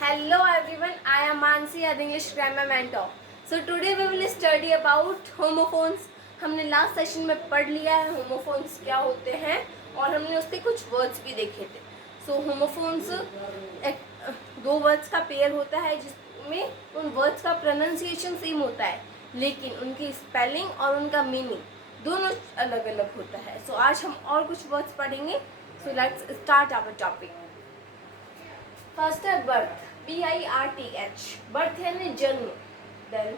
Hello everyone, I am Mansi, an English grammar mentor. So today we will study about homophones. हमने last session में पढ़ लिया है homophones क्या होते हैं और हमने उसके कुछ वर्ड्स भी देखे थे. सो होमोफोन्स दो वर्ड्स का पेयर होता है जिसमें उन वर्ड्स का प्रोनाउंसिएशन सेम होता है लेकिन उनकी स्पेलिंग और उनका मीनिंग दोनों अलग अलग होता है. सो आज हम और कुछ वर्ड्स पढ़ेंगे. So let's start our topic. First है बर्थ. BIRTH. बर्थ है ना जन्म. देन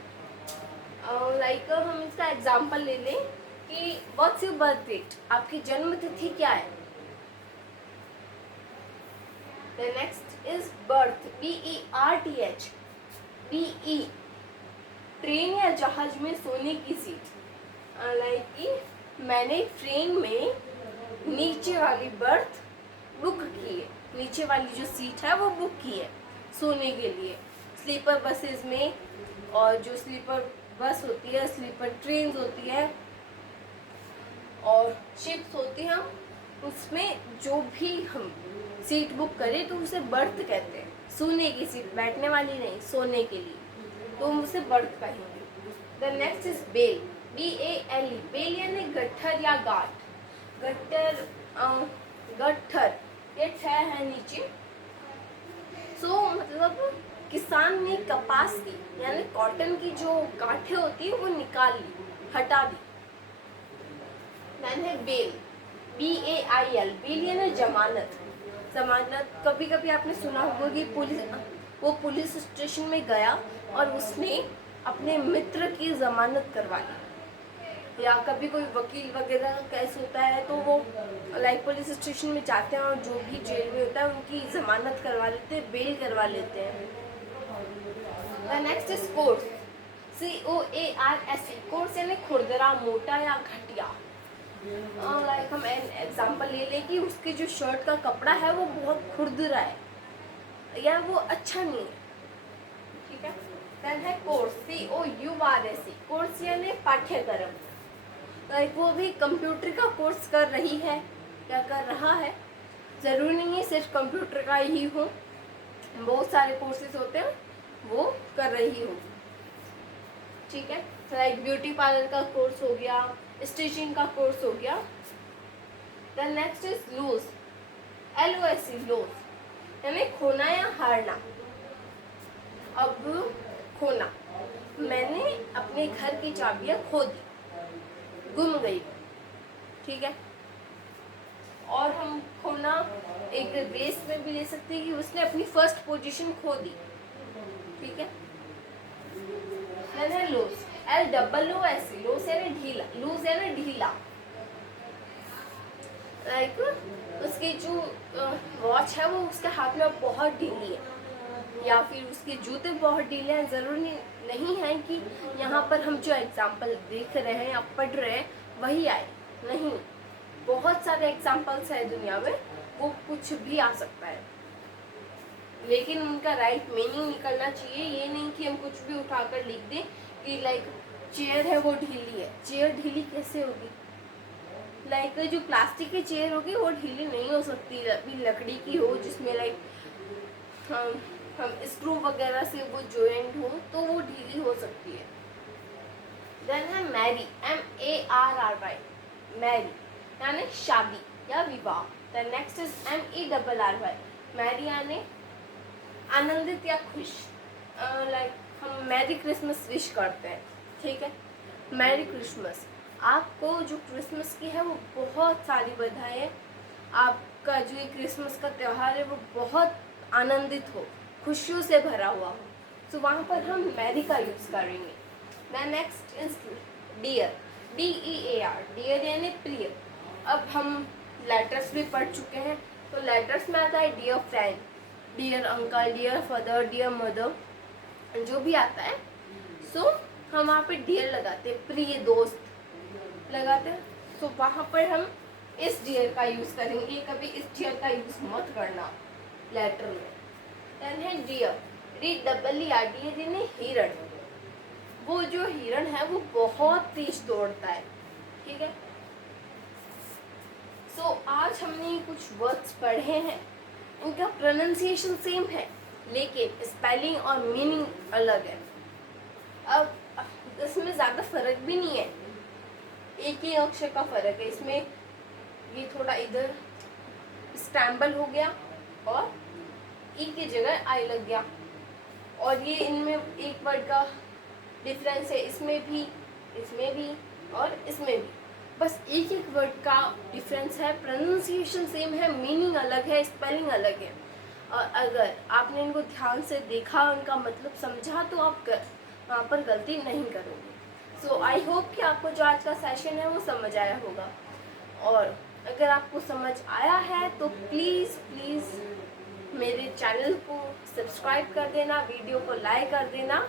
लाइक हम इसका एग्जांपल ले लें कि व्हाट्स योर बर्थ डेट. आपकी जन्म तिथि क्या है. The next is birth. BERTH. BE train या जहाज में सोने की सीट. लाइक कि मैंने ट्रेन में नीचे वाली बर्थ बुक की है. नीचे वाली जो सीट है वो बुक की है सोने के लिए. स्लीपर बसेस में और जो स्लीपर बस होती है, स्लीपर ट्रेन होती है और शिप्स होती हैं, उसमें जो भी हम सीट बुक करें तो उसे बर्थ कहते हैं. सोने की सीट, बैठने वाली नहीं, सोने के लिए, तो हम उसे बर्थ कहेंगे. The next is bale. BALE. Bale यानी गट्ठर या गाठ. गट्ठर गट्ठर ये छ है नीचे. सो मतलब किसान ने कपास की यानी कॉटन की जो गांठें होती है वो निकाल ली, हटा दी. देन है बेल. BAIL. बेल यानी जमानत. जमानत कभी कभी आपने सुना होगा कि पुलिस स्टेशन में गया और उसने अपने मित्र की जमानत करवा ली. या कभी कोई वकील वगैरह का केस होता है तो वो लाइक पुलिस स्टेशन में जाते हैं और जो भी जेल में होता है उनकी जमानत करवा लेते हैं, बेल करवा लेते हैं. The next is course. COARS. Course यानी खुरदरा, मोटा या घटिया. लाइक हम एग्जांपल ले लें कि उसकी जो शर्ट का कपड़ा है वो बहुत खुरदरा है या वो अच्छा नहीं है. ठीक है. देन है कोर्स. COURS. कोर्स यानी पाठ्यक्रम. लाइक वो भी कंप्यूटर का कोर्स कर रही है या कर रहा है. ज़रूरी नहीं है सिर्फ कंप्यूटर का ही हो, बहुत सारे कोर्सेज होते हैं वो कर रही हो. ठीक है. लाइक ब्यूटी पार्लर का कोर्स हो गया, स्टिचिंग का कोर्स हो गया. The next is lose. LOSE. Lose यानी खोना या हारना. अब खोना, मैंने अपने घर की चाबियां खो दी, गुम गई. ठीक है. और हम खोना एक रेस में भी ले सकते हैं कि उसने अपनी फर्स्ट पोजीशन खो दी. ठीक है. लूज. LOOS. लूज यानी ढीला. लूज यानी ढीला. लाइक उसकी जो वॉच है वो उसके हाथ में बहुत ढीली है या फिर उसके जूते बहुत ढीले हैं. ज़रूरी नहीं है कि यहाँ पर हम जो एग्जाम्पल देख रहे हैं या पढ़ रहे हैं वही आए. नहीं, बहुत सारे एग्जाम्पल्स है दुनिया में, वो कुछ भी आ सकता है लेकिन उनका राइट मीनिंग निकलना चाहिए. ये नहीं कि हम कुछ भी उठाकर लिख दें कि लाइक चेयर है वो ढीली है. चेयर ढीली कैसे होगी. लाइक जो प्लास्टिक की चेयर होगी वो ढीली नहीं हो सकती. अभी लकड़ी की हो जिसमें लाइक हम स्क्रू वगैरह से वो जॉइंट हो तो वो ढीली हो सकती है. देन है मैरी. MARRY. मैरी यानी शादी या विवाह. The next is MERRY. Merry यानी आनंदित या खुश. लाइक हम मैरी क्रिसमस विश करते हैं. ठीक है. Merry Christmas. आपको जो क्रिसमस की है वो बहुत सारी बधाई. आपका जो ये क्रिसमस का त्यौहार है वो बहुत आनंदित हो, खुशियों से भरा हुआ हो. तो वहाँ पर हम मैरी का यूज़ करेंगे. The next is dear. DEAR. Dear यानी प्रिय. अब हम लेटर्स भी पढ़ चुके हैं तो लेटर्स में आता है dear friend, dear uncle, dear father, dear mother, जो भी आता है. सो हम वहाँ पे डियर लगाते हैं, प्रिय दोस्त लगाते हैं. सो वहाँ पर हम इस डियर का यूज़ करेंगे. कभी इस डियर का यूज़ मत करना लेटर में. देन है डियर. DEER. डियर यानी हिरण. वो जो हिरण है वो बहुत तेज दौड़ता है. ठीक है. सो आज हमने कुछ वर्ड्स पढ़े हैं, उनका प्रोनाउंसिएशन सेम है लेकिन स्पेलिंग और मीनिंग अलग है। अब इसमें ज़्यादा फर्क भी नहीं है, एक ही अक्षर का फर्क है। इसमें ये थोड़ा इधर स्क्रैम्बल हो गया और ई की जगह आई लग गया, और ये इनमें एक वर्ड का डिफरेंस है, इसमें भी और इसमें भी, बस एक एक वर्ड का डिफरेंस है। प्रोनाउंसिएशन सेम है, मीनिंग अलग है, स्पेलिंग अलग है। और अगर आपने इनको ध्यान से देखा, उनका मतलब समझा, तो आप वहाँ पर गलती नहीं करोगे। सो आई होप कि आपको जो आज का सेशन है वो समझ आया होगा। और अगर आपको समझ आया है तो प्लीज़ मेरे चैनल को सब्सक्राइब कर देना, वीडियो को लाइक कर देना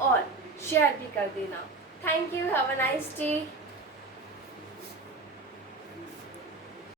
और शेयर भी कर देना। Thank you, have a nice day.